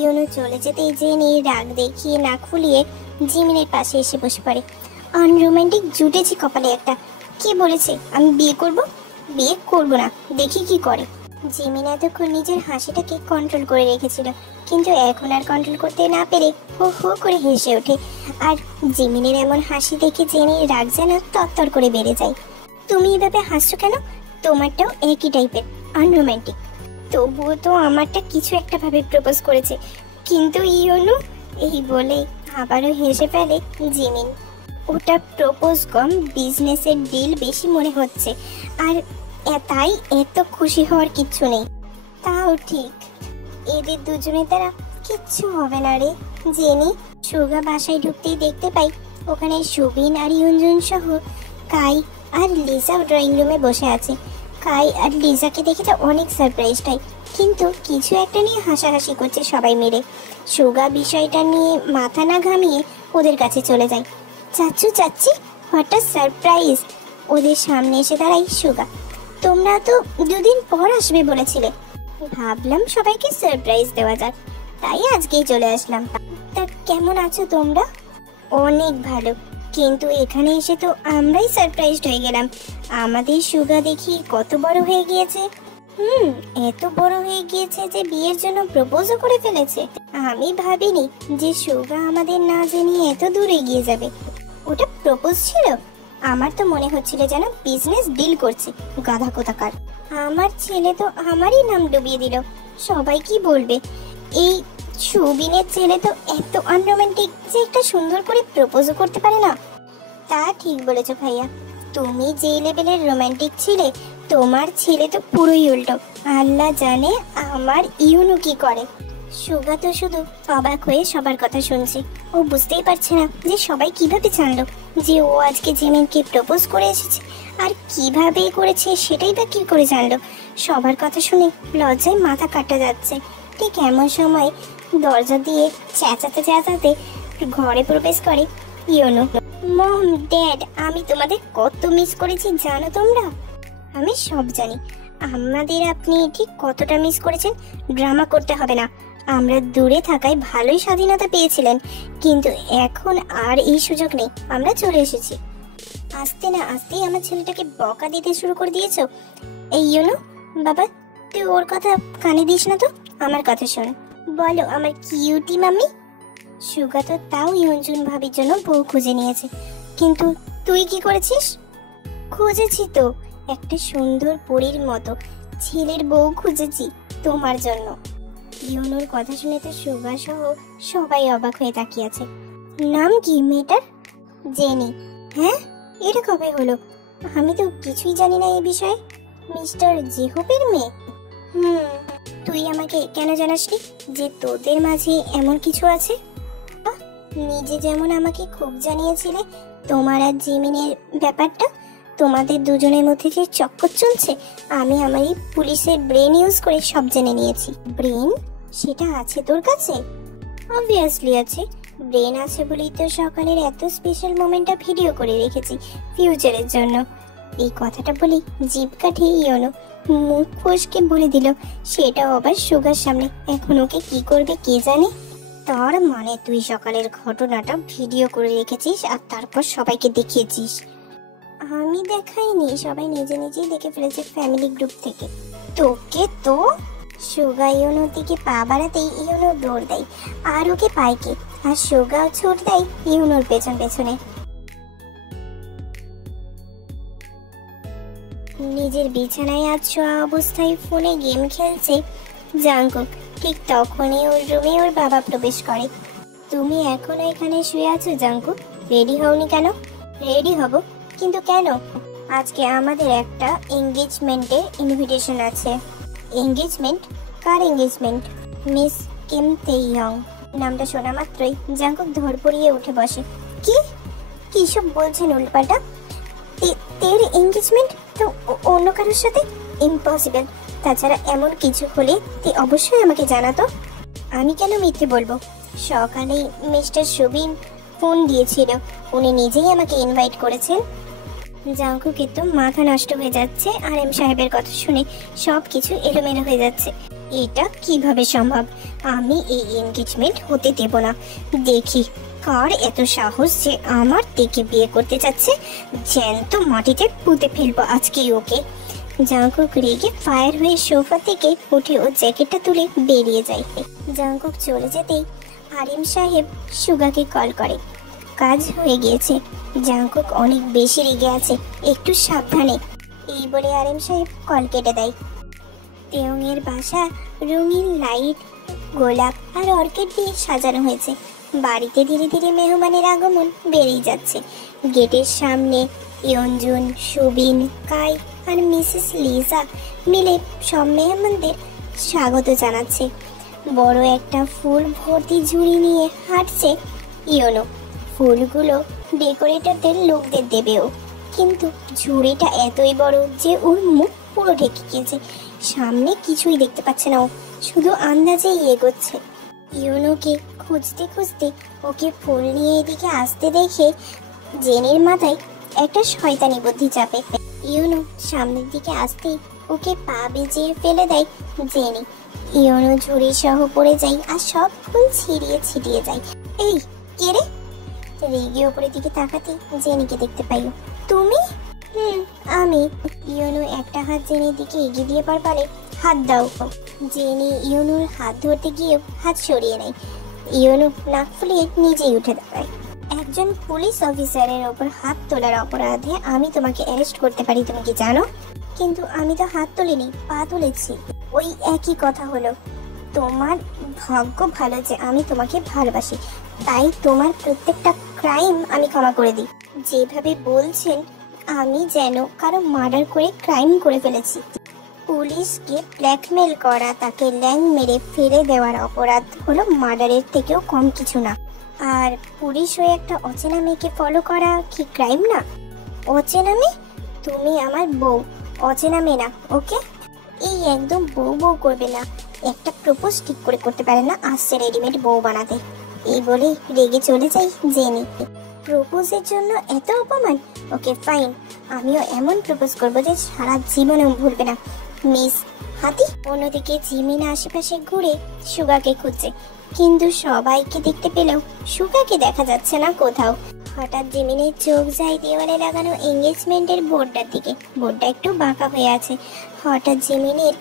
YONO চলে যেতেই jenny রাগ দেখিয়ে না খুলিয়ে জিমিনের পাশে এসে বসে পড়ে। আনরোমান্টিক জুটেছি কপালে একটা। কে বলেছে আমি বিয়ে করব? বিয়ে করব না, দেখি কি করে। জিমিন এতক্ষণ নিজের হাসিটাকে কন্ট্রোল করে রেখেছিল, কিন্তু এখন আর কন্ট্রোল করতে না পেরে হো হো করে হেসে ওঠে। আর জিমিনের এমন হাসি দেখে জেনির রাগ যেন তত্তর করে বেড়ে যায়। তুমি এভাবে হাসছো কেন? তোমারটাও একই টাইপের, আনরোমান্টিক। তবুও তো আমারটা কিছু একটা ভাবে প্রপোজ করেছে, কিন্তু ইউনো। এই বলে আবারও হেসে ফেলে জিমিন। ওটা প্রপোজ কম, বিজনেসের ডিল বেশি মনে হচ্ছে। আর তাই এত খুশি হওয়ার কিচ্ছু নেই। তাও ঠিক, এদের দুজনের দ্বারা কিচ্ছু হবে না রে। জেনি সুগা বাসায় ঢুকতেই দেখতে পাই ওখানে সুবিন আর ইউনজুন সহ কাই আর লিজাও ড্রয়িং রুমে বসে আছে। কাই আর লিজাকে দেখে তো অনেক সারপ্রাইজ হয়, কিন্তু কিছু একটা নিয়ে হাসাহাসি করছে সবাই মিলে। সুগা বিষয়টা নিয়ে মাথা না ঘামিয়ে ওদের কাছে চলে যায়। চাচ্চু চাচ্চি, হোয়াট আ সারপ্রাইজ। ওদের সামনে এসে দাঁড়াই সুগা। তোমরা তো দুদিন পর আসবে বলেছিলে, ভাবলাম সবাইকে সারপ্রাইজ দেওয়া যাক, তাই আজকেই চলে আসলাম। তা কেমন আছো তোমরা? অনেক ভালো, কিন্তু এখানে এসে তো আমরাই সারপ্রাইজড হয়ে গেলাম। আমাদের সুগা দেখি কত বড় হয়ে গিয়েছে। এত বড় হয়ে গিয়েছে যে বিয়ের জন্য প্রপোজও করে ফেলেছে। আমি ভাবিনি যে সুগা আমাদের না জানিয়ে এত দূর এগিয়ে যাবে। ওটা প্রপোজ ছিল? আমার তো মনে হচ্ছিল যেন বিজনেস ডিল করছে। গাধা কোথাকার। আমার ছেলে তো আমারই নাম ডুবিয়ে দিল। সবাই কি বলবে? এই সুবিনের ছেলে তো এত আনরোমান্টিক যে একটা সুন্দর করে প্রপোজও করতে পারে না। তা ঠিক বলেছো ভাইয়া, তুমি যে লেভেলের রোমান্টিক ছিলে, তোমার ছেলে তো পুরোই উল্টো। আল্লাহ জানে আমার ইউনো কি করে। সুগা তো শুধু অবাক হয়ে সবার কথা শুনছে। ও বুঝতেই পারছে না যে সবাই কিভাবে জানলো যে ও আজকে জিমিনকে প্রপোজ করে এসেছে, আর কিভাবে করেছে সেটাই বা কি করে জানলো। সবার কথা শুনে লজ্জায় মাথা কাটা যাচ্ছে। ঠিক এমন সময় দরজা দিয়ে চেঁচাতে চেঁচাতে ঘরে প্রবেশ করে ইউনো। মম, ড্যাড, আমি তোমাদের কত মিস করেছি জানো তোমরা? আমি সব জানি। আমাদের আপনি ঠিক কতটা মিস করেছেন ড্রামা করতে হবে না। আমরা দূরে থাকায় ভালোই স্বাধীনতা পেয়েছিলেন, কিন্তু এখন আর এই সুযোগ নেই। আমরা চলে এসেছি। আসতে না আসতেই আমার ছেলেটাকে বকা দিতে শুরু করে দিয়েছো। এই ইউনো, বাবা তুই ওর কথা কানে দিস না তো, আমার কথা শোন। বলো আমার কিউটি মাম্মি। সুগা তো তাও ইউনজুন ভাবির জন্য বউ খুঁজে নিয়েছে, কিন্তু তুই কি করেছিস? খুঁজেছি তো, একটা সুন্দর পরীর মতো ছেলের বউ খুঁজেছি তোমার জন্য। ইউনোর কথা শুনে তো সুগা সহ সবাই অবাক হয়ে তাকিয়ে আছে। নাম কি মেয়েটার? জেনি। হ্যাঁ, এটা কবে হলো? আমি তো কিছুই জানি না এই বিষয়ে। মিস্টার জেহুপের মেয়ে? তুই আমাকে কেন জানাসনি যে তোদের মাঝে এমন কিছু আছে? নিজে যেমন আমাকে খুব জানিয়েছিলে তোমার আর জিমিনের ব্যাপারটা, তোমাদের দুজনের মধ্যে যে চক্কর চলছে, আমি আমার এই পুলিশের ব্রেন ইউজ করে সব জেনে নিয়েছি। ব্রেন? সেটা আছে তোর কাছে? অবভিয়াসলি আছে। ব্রেন আছে বলেই তো সকালের এত স্পেশাল মোমেন্টটা ভিডিও করে রেখেছি ফিউচারের জন্য। এই কথাটা বলি জিভ কাঠিয়ে ইউনো মুখ ফসকে বলে দিল, সেটাও আবার সুগার সামনে। এখন ওকে কি করবে কে জানে। তার মানে তুই সকালের ঘটনাটা ভিডিও করে রেখেছিস আর তারপর সবাইকে দেখিয়েছিস? আমি দেখাইনি, সবাই নিজে নিজেই দেখে ফেলেছে ফ্যামিলি গ্রুপ থেকে। তোকে তো সুগা ইউনোর দিকে পা বাড়াতেই ইউনো দৌড় দেয়, আর ওকে পায় কে? আর সুগাও ছুট দেয় ইউনোর পেছন পেছনে। নিজের বিছানায় আজ শোয়া অবস্থায় ফোনে গেম খেলছে জাঙ্কুক। ঠিক তখনই ওর রুমে ওর বাবা প্রবেশ করে। তুমি এখনো এখানে শুয়ে আছো জাঙ্কুক? রেডি হওনি কেন? রেডি হব, কিন্তু কেন? আজকে আমাদের একটা এঙ্গেজমেন্টের ইনভিটেশন আছে। এঙ্গেজমেন্ট? কার এঙ্গেজমেন্ট? Miss Kim Taeyoung. নামটা শোনা মাত্রই জাঙ্কুক ধরপড়িয়ে উঠে বসে। কি কি সব বলছেন উল্টাপাল্টা? তের এঙ্গেজমেন্ট তো অন্য কারোর সাথে? ইম্পসিবল। তাছাড়া এমন কিছু হলে তুই অবশ্যই আমাকে জানাতো। আমি কেন মিথ্যে বলবো? সকালে মিস্টার সুবিন ফোন দিয়েছিল, উনি নিজেই আমাকে ইনভাইট করেছেন। জাঙ্কুকের তো মাথা নষ্ট হয়ে যাচ্ছে আর এম সাহেবের কথা শুনে সব কিছু এলোমেলো হয়ে যাচ্ছে। এটা কিভাবে সম্ভব? আমি এই এনগেজমেন্ট হতে দেব না। দেখি কার এত সাহস যে আমার থেকে বিয়ে করতে চাচ্ছে। জ্যান্ত মাটিতে পুঁতে ফেলবো আজকেই ওকে। জাঙ্কুক রেগে ফায়ার হয়ে সোফা থেকে উঠে ও জ্যাকেটটা তুলে বেরিয়ে যায়। জাঙ্কুক চলে যেতেই আরিম সাহেব সুগাকে কল করে। কাজ হয়ে গিয়েছে। জাঙ্কুক অনেক বেশি রেগে আছে, একটু সাবধানে। এই বলে আরিম সাহেব কল কেটে দেয়। তেয়ং এর বাসা রঙিন লাইট, গোলাপ আর অর্কিড দিয়ে সাজানো হয়েছে। বাড়িতে ধীরে ধীরে মেহমানের আগমন বেড়েই যাচ্ছে। গেটের সামনে ইয়ঞ্জুন, সুবিন, কাই আর মিসেস লিজা মিলে সব মেহমানদের স্বাগত জানাচ্ছে। বড় একটা ফুল ভর্তি ঝুড়ি নিয়ে হাঁটছে ইয়োনো। ফুলগুলো ডেকোরেটরদের লোকদের দেবেও, কিন্তু ঝুড়িটা এতই বড় যে ওর মুখ পুরো ঢেকে গিয়েছে। সামনে কিছুই দেখতে পাচ্ছে না ও, শুধু আন্দাজেই এগোচ্ছে। ইয়োনোকে খুঁজতে খুঁজতে ওকে ফুল নিয়ে এদিকে আসতে দেখে জেনির মাথায় একটা শয়তানি বুদ্ধি চাপে। ইয়োনো সামনের দিকে আসতেই ওকে পা বেজিয়ে ফেলে দেয় জেনি। ইয়োনো ঝুড়ি সহ পড়ে যায় আর সব ফুল ছিড়িয়ে ছিটিয়ে যায়। এই কে রে? রেগে ওপরের দিকে তাকাতে জেনিকে দেখতে পাই। তুমি? আমি। ইয়োনো একটা হাত জেনির দিকে এগিয়ে দিয়ে বলে, হাত দাও। জেনি ইয়োনোর হাত ধরতে গিয়েও হাত সরিয়ে নেয়। ইয়োনো নাক ফুলিয়ে নিজেই উঠে দাঁড়ায়। একজন পুলিশ অফিসারের ওপর হাত তোলার অপরাধে আমি তোমাকে অ্যারেস্ট করতে পারি, তুমি কি জানো? কিন্তু আমি তো হাত তুলিনি, পা তুলেছি। ওই একই কথা হলো। তোমার ভাগ্য ভালো যে আমি তোমাকে ভালোবাসি, তাই তোমার প্রত্যেকটা ক্রাইম আমি ক্ষমা করে দিই। যেভাবে বলছেন আমি যেন কারো মার্ডার করে ক্রাইম করে ফেলেছি। পুলিশকে ব্ল্যাকমেল করা, তাকে ল্যাং মেরে ফেলে দেওয়ার অপরাধ হলো মার্ডারের থেকেও কম কিছু না। আর পুলিশ হয়ে একটা অচেনা মেয়েকে ফলো করা কি ক্রাইম না? অচেনা মেয়ে? তুমি আমার বউ, অচেনা মেয়ে না, ওকে? এই একদম বউ বউ করবে না। একটা প্রপোজ ঠিক করে করতে পারে না, আসছে রেডিমেড বউ বানাতে। এই বলে রেগে চলে যাই জেনি। প্রপোজের জন্য এত অপমান? ওকে ফাইন, আমিও এমন প্রপোজ করবো যে সারা জীবনেও ভুলবে না মিস হাতি। অন্যদিকে জিমিনা আশেপাশে ঘুরে সুগাকে খুঁজছে, কিন্তু সবাইকে দেখতে পেলেও সুগাকে দেখা যাচ্ছে না কোথাও। হঠাৎ জিমিনের চোখ যায় দেওয়ালে লাগানো এঙ্গেজমেন্টের বোর্ডটার দিকে। বোর্ডটা একটু বাঁকা হয়ে আছে। হঠাৎ জিমিনের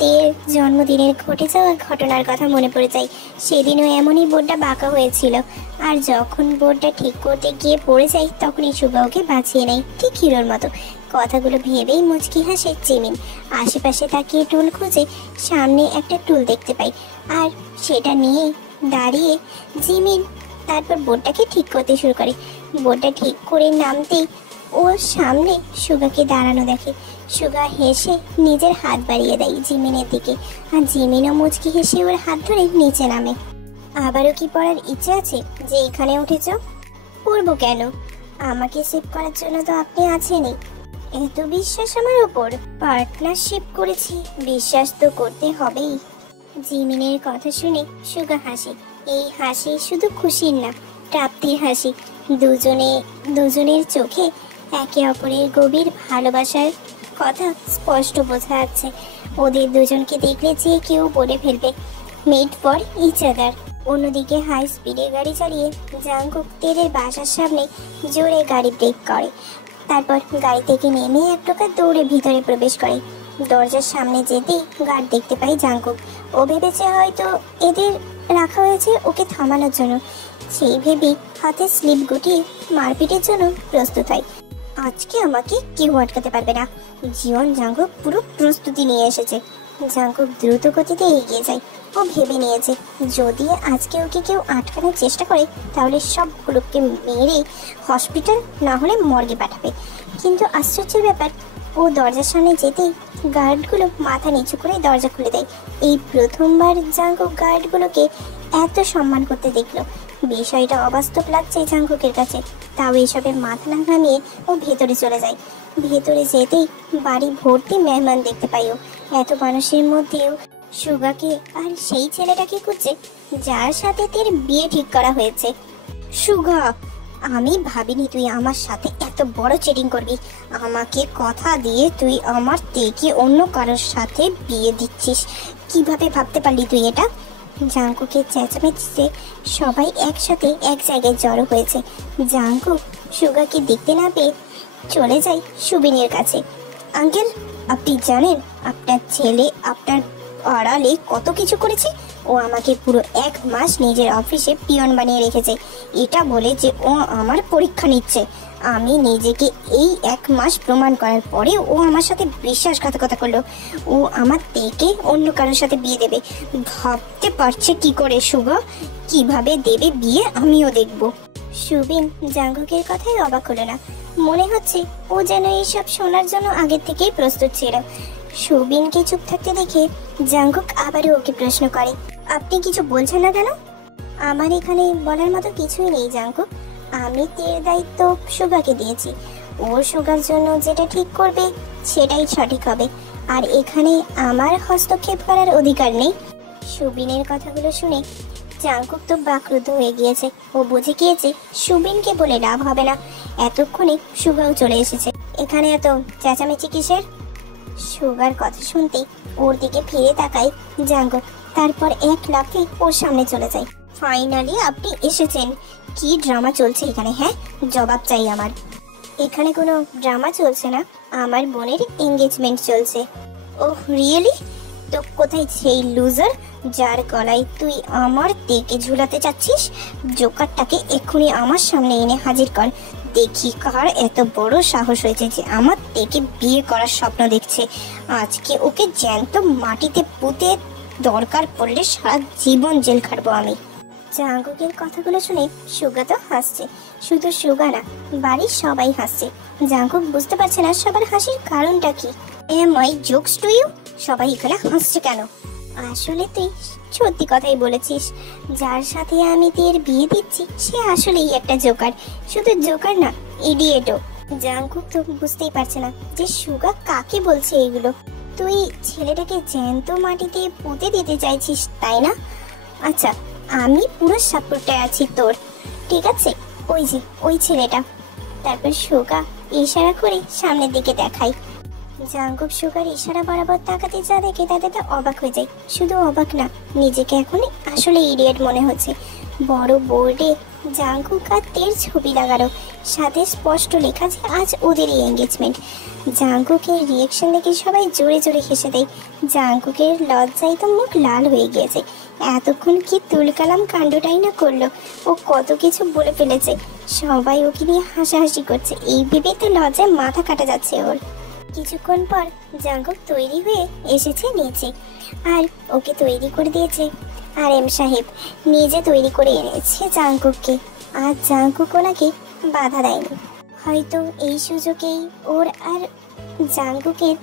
তের জন্মদিনের ঘটে যাওয়া ঘটনার কথা মনে পড়ে যায়। সেদিনও এমনই বোর্ডটা বাঁকা হয়েছিল। আর যখন বোর্ডটা ঠিক করতে গিয়ে পড়ে যায়, তখনই সুগা ওকে বাঁচিয়ে নেয় ঠিক হিরোর মতো। কথাগুলো ভেবেই মুচকি হাসে জিমিন। আশেপাশে তাকিয়ে টুল খুঁজে সামনে একটা টুল দেখতে পাই, আর সেটা নিয়ে দাঁড়িয়ে জিমিন তারপর বোর্ডটাকে ঠিক করতে শুরু করে। বোর্ডটা ঠিক করে নামতেই ওর সামনে সুগাকে দাঁড়ানো দেখে। সুগা হেসে নিজের হাত বাড়িয়ে দেয় জিমিনের দিকে, আর জিমিনও মুচকি হেসে ওর হাত ধরে নিচে নামে। আবারও কি পড়ার ইচ্ছে আছে যে এখানে উঠেছ? পড়বো কেন? আমাকে সেভ করার জন্য তো আপনি আছেনই। এত বিশ্বাস আমার ওপর? পার্টনারশিপ করেছি, বিশ্বাস তো করতে হবেই। জিমিনের কথা শুনে সুগা হাসে। এই হাসি শুধু খুশির না, প্রাপ্তির হাসি। দুজনের চোখে একে অপরের গভীর ভালোবাসার কথা স্পষ্ট বোঝা যাচ্ছে। ওদের দুজনকে দেখলে যে কেউ বলে ফেলবে মেড ফর ইচ আদার। অন্যদিকে হাই স্পিডে গাড়ি চালিয়ে জাঙ্কুক তেদের বাসার সামনে জোরে গাড়ি ব্রেক করে। তারপর গাড়ি থেকে নেমে এক প্রকার দৌড়ে ভিতরে প্রবেশ করে। দরজার সামনে যেতেই গার্ড দেখতে পাই জাঙ্কুক। ও ভেবেছে হয়তো এদের রাখা হয়েছে ওকে থামানোর জন্য। সেই ভেবেই হাতে স্লিপ গুটিয়ে মারপিটের জন্য প্রস্তুত হয়। আজকে আমাকে কেউ আটকাতে পারবে না। জীবন জাঙ্কুক পুরো প্রস্তুতি নিয়ে এসেছে। জাঙ্কুক দ্রুত গতিতে এগিয়ে যায়। ও ভেবে নিয়েছে যদি আজকে ওকে কেউ আটকানোর চেষ্টা করে তাহলে সবগুলোকে মেরে হসপিটাল না হলে মর্গে পাঠাবে। কিন্তু আশ্চর্যের ব্যাপার, ও দরজার সামনে যেতেই গার্ডগুলো মাথা নিচু করে দরজা খুলে দেয়। এই প্রথমবার জাঙ্কুক গার্ডগুলোকে এত সম্মান করতে দেখলো। বিষয়টা অবাস্তব লাগছে জাঙ্কুকের কাছে, তাও এসবে মাথা না ঘামিয়ে ও ভেতরে চলে যায়। ভেতরে যেতেই বাড়ি ভর্তি মেহমান দেখতে পাই। ও এত মানুষের মধ্যেও সুগাকে আর সেই ছেলেটাকে খুঁজছে যার সাথে তার বিয়ে ঠিক করা হয়েছে। সুগা, আমি ভাবিনি তুই আমার সাথে এত বড় চিটিং করবি। আমাকে কথা দিয়ে তুই আমার থেকে অন্য কারোর সাথে বিয়ে দিচ্ছিস। কিভাবে ভাবতে পারলি তুই এটা? জাঙ্কুকে চেঁচামেচিতে সবাই একসাথে এক জায়গায় জড়ো হয়েছে। জাঙ্কু সুগাকে দেখতে না পেয়ে চলে যায় সুবিনের কাছে। আঙ্কেল, আপনি জানেন আপনার ছেলে আপনার আড়ালে কত কিছু করেছে? ও আমাকে পুরো 1 মাস নিজের অফিসে পিয়ন বানিয়ে রেখেছে, এটা বলে যে ও আমার পরীক্ষা নিচ্ছে। আমি নিজেকে এই 1 মাস প্রমাণ করার পরে ও আমার সাথে বিশ্বাসঘাতকতা করলো। ও আমার থেকে অন্য কারোর সাথে বিয়ে দেবে। ভাবতে পারছে কি করে সুগা? কিভাবে দেবে বিয়ে আমিও দেখব। সুবিন জাঙ্কুকের কথায় অবাক হলো না। মনে হচ্ছে ও যেন এইসব শোনার জন্য আগের থেকেই প্রস্তুত ছিল। সুবিনকে চুপ থাকতে দেখে জাঙ্কুক আবারও ওকে প্রশ্ন করে, আপনি কিছু বলছেন না কেন? আমার এখানে বলার মতো কিছুই নেই জাঙ্কুক। আমি তের দায়িত্ব সুগাকে দিয়েছি। ওর সুগার জন্য যেটা ঠিক করবে সেটাই সঠিক হবে, আর এখানে আমার হস্তক্ষেপ করার অধিকার নেই। সুবিনের কথাগুলো শুনে জাঙ্কুক তো বাকরুদ্ধ হয়ে গিয়েছে। ও বুঝে গিয়েছে সুবিনকে বলে লাভ হবে না। এতক্ষণে সুগাও চলে এসেছে। এখানে এত চেঁচামেচি কিসের? সুগার কথা শুনতে ওর দিকে ফিরে তাকায় জাঙ্কুক, তারপর এক লাফে ওর সামনে চলে যায়। ফাইনালি আপনি এসেছেন। কি ড্রামা চলছে এখানে? হ্যাঁ, জবাব চাই আমার। এখানে কোনো ড্রামা চলছে না, আমার বোনের এঙ্গেজমেন্ট চলছে। Oh really? তো কোথায় সেই লুজার যার গলায় তুই আমার তেকে ঝুলাতে চাচ্ছিস? জোকারটাকে এক্ষুনি আমার সামনে এনে হাজির কর। দেখি কার এত বড় সাহস হয়েছে যে আমার তেকে বিয়ে করার স্বপ্ন দেখছে। আজকে ওকে জ্যান্ত মাটিতে পুঁতে দরকার পড়লে সারা জীবন জেল খাটবো আমি। জাঙ্কুকের কথাগুলো শুনে সুগা তো হাসছে। শুধু সুগা না, বাড়ির সবাই হাসছে। জাঙ্কুক বুঝতে পারছে না সবার হাসির কারণটা কি। মাই জোকস টু ইউ, সবাই এখানে হাসছে কেন? আসলে তুই সত্যি কথাই বলেছিস। যার সাথে আমি তোর বিয়ে দিচ্ছি সে আসলেই একটা জোকার। শুধু জোকার না, ইডিয়েটও। জাঙ্কুক তো বুঝতেই পারছে না যে সুগা কাকে বলছে এগুলো। তুই ছেলেটাকে জ্যান্ত মাটিতে পুঁতে দিতে চাইছিস তাই না? আচ্ছা, আমি পুরো সাপোর্টে আছি তোর, ঠিক আছে? ওই যে ওই ছেলেটা। তারপর সুগা ইশারা করে সামনের দিকে দেখায়। জাঙ্কুক সুগার ইশারা বরাবর তাকাতে যা দেখে তাতে তো অবাক হয়ে যায়। শুধু অবাক না, নিজেকে এখন আসলে ইডিয়েট মনে হচ্ছে। বড় বোর্ডে জাঙ্কুক আর তের ছবি লাগানো, সাথে স্পষ্ট লেখা যে আজ ওদেরই এঙ্গেজমেন্ট। জাঙ্কুকের রিয়েকশন দেখে সবাই জোরে জোরে হেসে দেয়। জাঙ্কুকের লজ্জায় তো মুখ লাল হয়ে গিয়েছে। এতক্ষণ কি তুলকালাম কাণ্ডটাই না করলো। ও কত কিছু বলে ফেলেছে, সবাই ওকে নিয়ে হাসাহাসি করছে। এই ভেবে তো লজ্জায় মাথা কাটা যাচ্ছে ওর। কিছুক্ষণ পর জাঙ্কুক তৈরি হয়ে এসেছে নিচে, আর ওকে তৈরি করে দিয়েছে আর এম সাহেব নিজে তৈরি করে এনেছে জাঙ্কুককে। আর জাঙ্কুক ওনাকে বাধা দেয়নি। হয়তো এই সুযোগেই ওর আর জাঙ্কুকের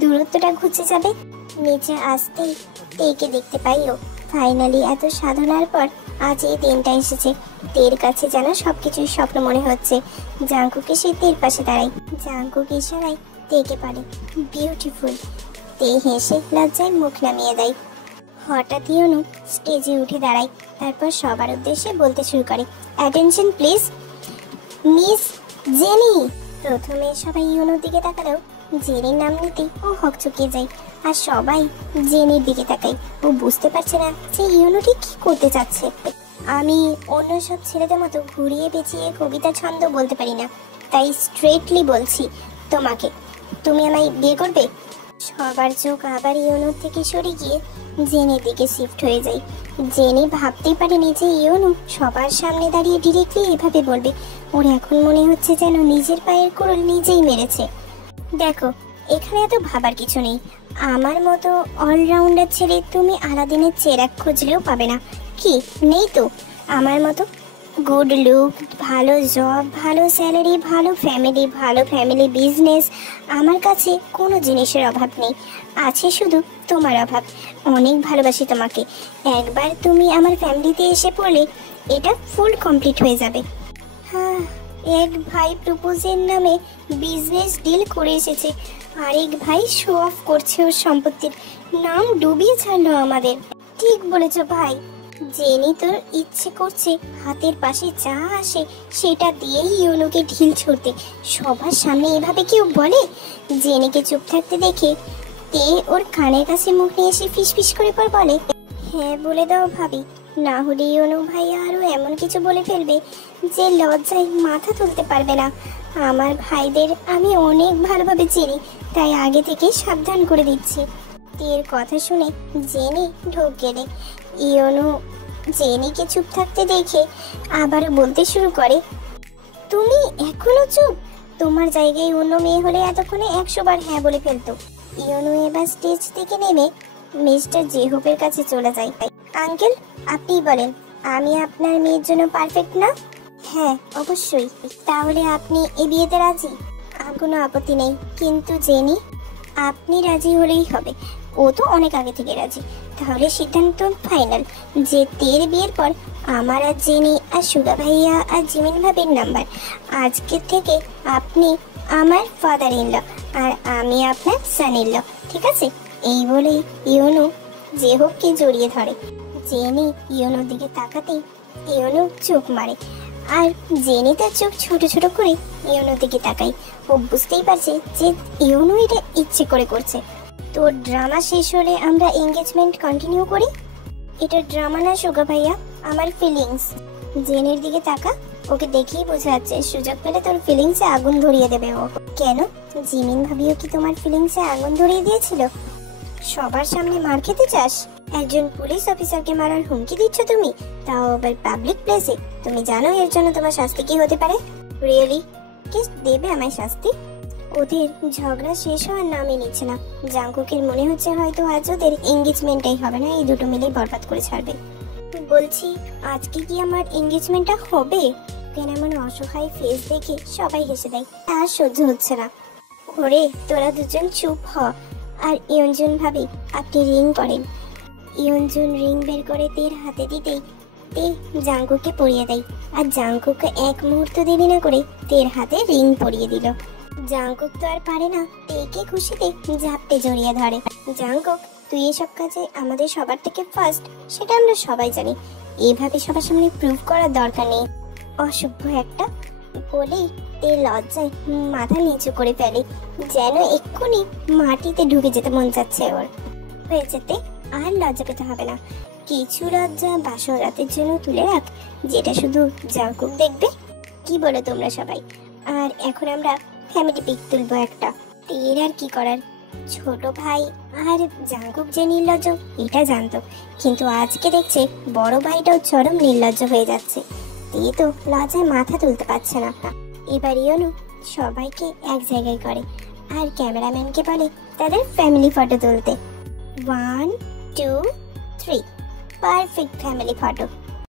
দূরত্বটা ঘুচে যাবে। নিচে আসতেই তেকে দেখতে পাই ও। ফাইনালি এত সাধনার পর আজ এই দিনটা এসেছে। তের কাছে যেন সবকিছুই স্বপ্ন মনে হচ্ছে। জাঙ্কুকে সে তের পাশে দাঁড়ায়। জাঙ্কুক ইশারায় তেকে পারে বিউটিফুল। তে হেসে লজ্জায় মুখ নামিয়ে দেয়। হঠাৎই অনু স্টেজে উঠে দাঁড়ায়। তারপর সবার উদ্দেশ্যে বলতে শুরু করে, অ্যাটেনশন প্লিজ, মিস জেনি। প্রথমে সবাই ইউনোর দিকে তাকালেও জেনির নাম নিতেই ও হকচকিয়ে যায়। আর সবাই জেনির দিকে তাকায়। ও বুঝতে পারছে না যে ইউনোটি কি করতে চাচ্ছে। আমি অন্য সব ছেলেদের মতো ঘুরিয়ে পেঁচিয়ে কবিতা ছন্দ বলতে পারি না, তাই স্ট্রেটলি বলছি তোমাকে, তুমি আমায় বিয়ে করবে? সবার চোখ আবার ইউনোর থেকে সরে গিয়ে জেনির দিকে শিফট হয়ে যায়। জেনি ভাবতেই পারেনি যে ইউনো সবার সামনে দাঁড়িয়ে ডিরেক্টলি এভাবে বলবে। ওর এখন মনে হচ্ছে যেন নিজের পায়ের কোড়ল নিজেই মেরেছে। দেখো, এখানে এত ভাবার কিছু নেই। আমার মতো অলরাউন্ডার ছেলে তুমি আলাদিনের চেরাগ খুঁজলেও পাবে না। কি নেই তো? আমার মতো গুড লুক, ভালো জব, ভালো স্যালারি, ভালো ফ্যামিলি বিজনেস, আমার কাছে কোনো জিনিসের অভাব নেই। আছে শুধু তোমার অভাব। অনেক ভালোবাসি তোমাকে। একবার তুমি আমার ফ্যামিলিতে এসে পড়লে এটা ফুল কমপ্লিট হয়ে যাবে। হ্যাঁ, এক ভাই প্রপোজের নামে বিজনেস ডিল করে এসেছে, আরেক ভাই শো অফ করছে ওর সম্পত্তির। নাম ডুবিয়ে ছাড়লো আমাদের। ঠিক বলেছো ভাই, জেনি তোর ইচ্ছে করছে হাতের পাশে যা আসে সেটা দিয়েই ইয়োনোকে ঢিল ছুড়তে। সবার সামনে এভাবে কেউ বলে? জেনিকে চুপ থাকতে দেখে তে ওর কানের কাছে মুখ নিয়ে এসে ফিসফিস করে পর বলে, হ্যাঁ বলে দাও ভাবি, না হলে ইয়োনো ভাইয়া আরো এমন কিছু বলে ফেলবে যে লজ্জায় মাথা তুলতে পারবে না। আমার ভাইদের আমি অনেক ভালোভাবে চিনি, তাই আগে থেকে সাবধান করে দিচ্ছি। তের কথা শুনে জেনি ঢোক গেলে ইয়োনো জেনিকে চুপ থাকতে দেখে আবারও বলতে শুরু করে, তুমি এখনো চুপ? তোমার জায়গায় অন্য মেয়ে হলে এতক্ষণে 100 বার হ্যাঁ বলে ফেলতো। ইয়োনো এবার স্টেজ থেকে নেমে মিস্টার জেহোপের কাছে চলে যায়। আঙ্কেল, আপনি বলেন, আমি আপনার মেয়ের জন্য পারফেক্ট না? হ্যাঁ অবশ্যই। তাহলে আপনি এই বিয়েতে রাজি? আমার কোনো আপত্তি নেই, কিন্তু জেনি আপনি রাজি হলেই হবে। ও তো অনেক আগে থেকে রাজি। তাহলে সিদ্ধান্ত ফাইনাল যে তের বিয়ের পর আমার আর জেনি আর সুগা ভাইয়া আর জিমিন ভাবির নাম্বার। আজকে থেকে আপনি আমার ফাদার ইন ল আর আমি আপনার সান ইন ল, ঠিক আছে? এই বলেই ইয়োনো জেহোপকে জড়িয়ে ধরে। জেনি ইয়োনোর দিকে তাকাতেই ইয়োনো চোখ মারে, আর জেনি তার চোখ ছোট ছোট করে ইয়োনোর দিকে তাকাই। ও বুঝতেই পারছে যে ইয়োনো এটা ইচ্ছে করে করছে। তো ড্রামা শেষ হলে আমরা এঙ্গেজমেন্ট কন্টিনিউ করি। এটা ড্রামা না সুগা ভাইয়া, আমার ফিলিংস। জেনের দিকে তাকা, ওকে দেখেই বোঝা যাচ্ছে সুযোগ পেলে তোর ফিলিংসে আগুন ধরিয়ে দেবে ও। কেন, জিমিন ভাবিও কি তোমার ফিলিংসে আগুন ধরিয়ে দিয়েছিল? সবার সামনে মার খেতে চাস? একজন পুলিশ অফিসারকে মারার হুমকি দিচ্ছ তুমি, তাও আবার পাবলিক প্লেসে। তুমি জানো এর জন্য তোমার শাস্তি কি হতে পারে? রিয়েলি কে দেবে আমায় শাস্তি? ওদের ঝগড়া শেষ হওয়ার নামই নিচ্ছে না। জাংকুকের মনে হচ্ছে হয়তো আজ ওদের এঙ্গেজমেন্টটাই হবে না, এই দুটো মিলেই বরবাদ করে ছাড়বে। বলছি আজকে কি আমার এঙ্গেজমেন্টটা হবে? কেন এমন অসহায় ফেস দেখে সবাই হেসে দেয়, আর সহ্য হচ্ছে না। ওরে তোরা দুজন চুপ হ। আর ইয়ঞ্জুন ভাবি আপনি রিং করেন। ইয়ঞ্জুন রিং বের করে তের হাতে দিতেই তে জাংকুককে পরিয়ে দেয়, আর জাংকুককে এক মুহূর্ত দেরি না করে তের হাতে রিং পরিয়ে দিল। জাংকুক তো আর পারে না তেকে খুশিতে ঝাপটে জড়িয়ে ধরে। জাংকুক, তুই এসব কাজে আমাদের সবার থেকে ফার্স্ট, সেটা আমরা সবাই জানি। এইভাবে সবার সামনে প্রুভ করার দরকার নেই। অসভ্য একটা বলেই তে লজ্জায় মাথা নিচু করে ফেলে, যেন এক্ষুনি মাটিতে ঢুকে যেতে মন চাচ্ছে ওর। হয়ে যেতে আর লজ্জা পেতে হবে না। কিছু লজ্জা বাসর রাতের জন্য তুলে রাখ, যেটা শুধু জাংকুক দেখবে। কি বলো তোমরা সবাই? আর এখন আমরা ফ্যামিলি পিক তুলবো একটা। এর আর কি করার, ছোট ভাই আর জাংকুক যে নির্লজ্জ এটা জানতো, কিন্তু আজকে দেখছে বড় ভাইটাও চরম নির্লজ্জ হয়ে যাচ্ছে। এই তো লজ্জায় মাথা তুলতে পারছে না। এবার ইয়োনো সবাইকে এক জায়গায় করে আর ক্যামেরাম্যানকে বলে তাদের ফ্যামিলি ফটো তুলতে। 1 2 3 পারফেক্ট ফ্যামিলি ফটো।